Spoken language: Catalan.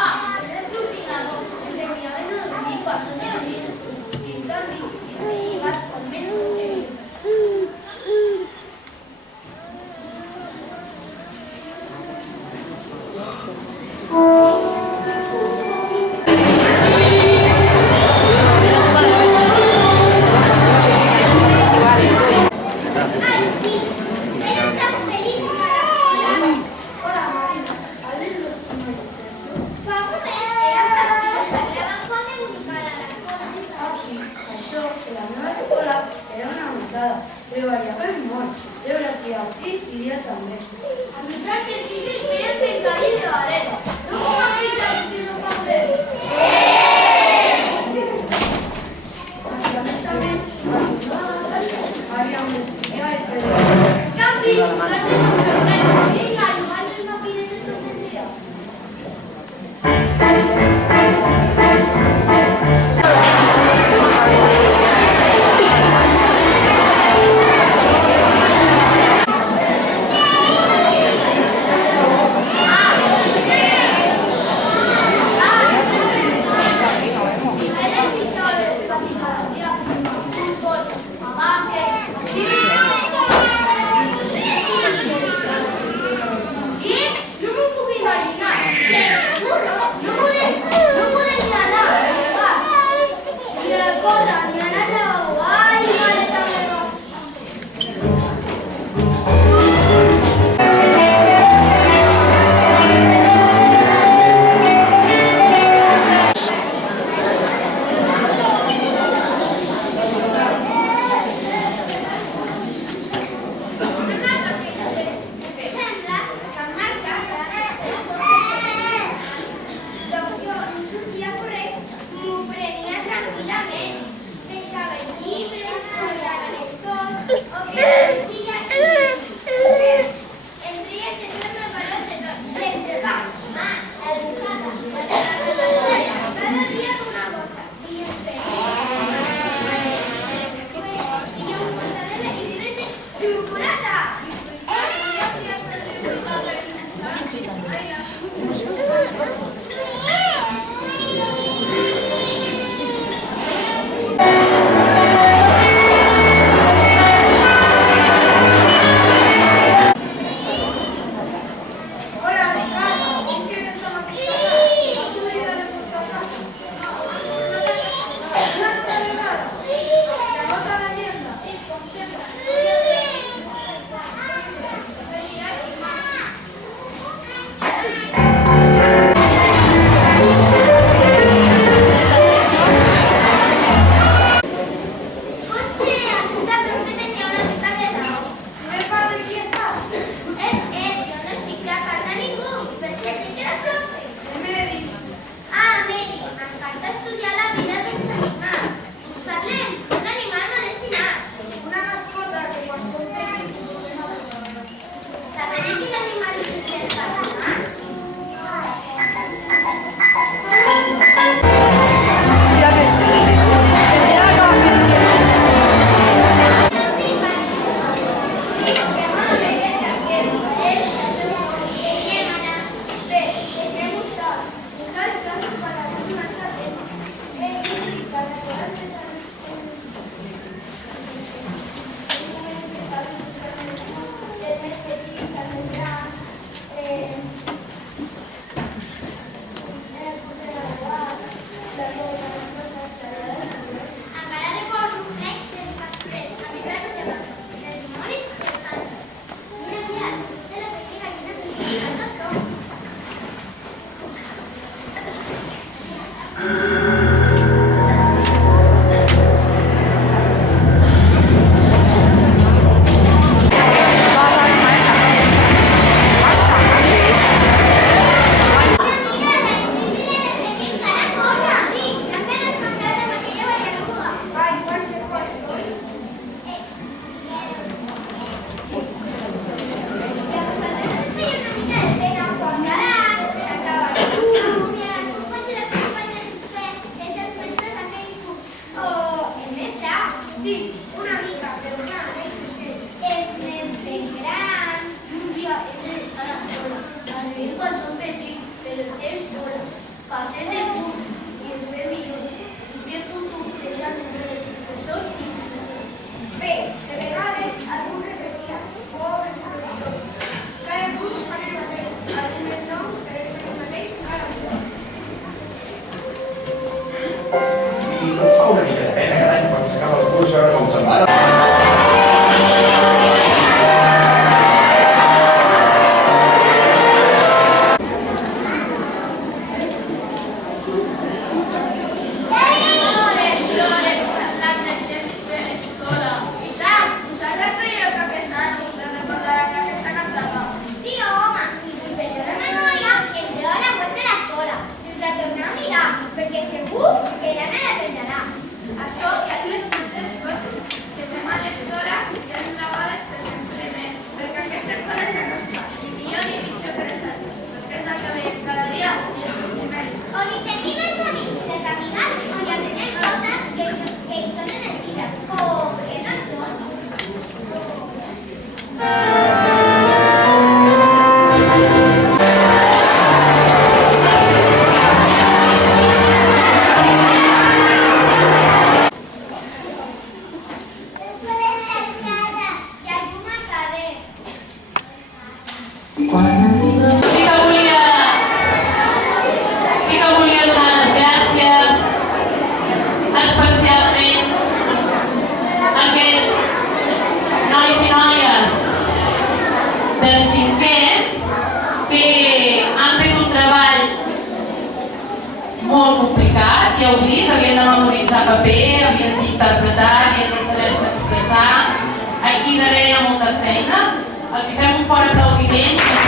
Ah, nel più ordinato, se mi avevano di 4 anni, entrambi mi ho messo. Però variava molt, però la tia sí i dia també. A nosaltres sí que ens feien pencar-hi de valera. No com a fritar que no fa voler. A més, havíem d'estudiar i fer... En canvi, nosaltres no fem res. I a jugar les maquinetes tot el dia. Passem de punt i ens ve millor. Què puc deixar el nombre de professors i professores? Bé, de vegades algú repetia, pobres professors. Cada curs fan el mateix, alguns no, però és el mateix cada curs. I no et fa una mica de pena cada any quan s'acaba el curs veure com se'n va? Sí, home, i si perdó la memòria, entreu a la web de l'escola i us la torneu a mirar, perquè segur que ja no la recordarà. Això ja és les mateixes coses que fem a l'escola i a les vegades per sempre més, perquè aquesta escola és la nostra, ni millor ni pitjor que les altres, perquè és la que veiem cada dia i el coneixement. On hi tenim els amics i les amigues, on hi aprenem coses que hi són en els llibres, o que no hi són. Sí que volia donar les gràcies especialment a aquests nois i noies de cinquè que han fet un treball molt complicat, ja heu vist, havien de memoritzar paper, havien d'interpretar, havien de saber-se expressar. Aquí darrere hi ha molta feina. Els hi fem un fort aplaudiment.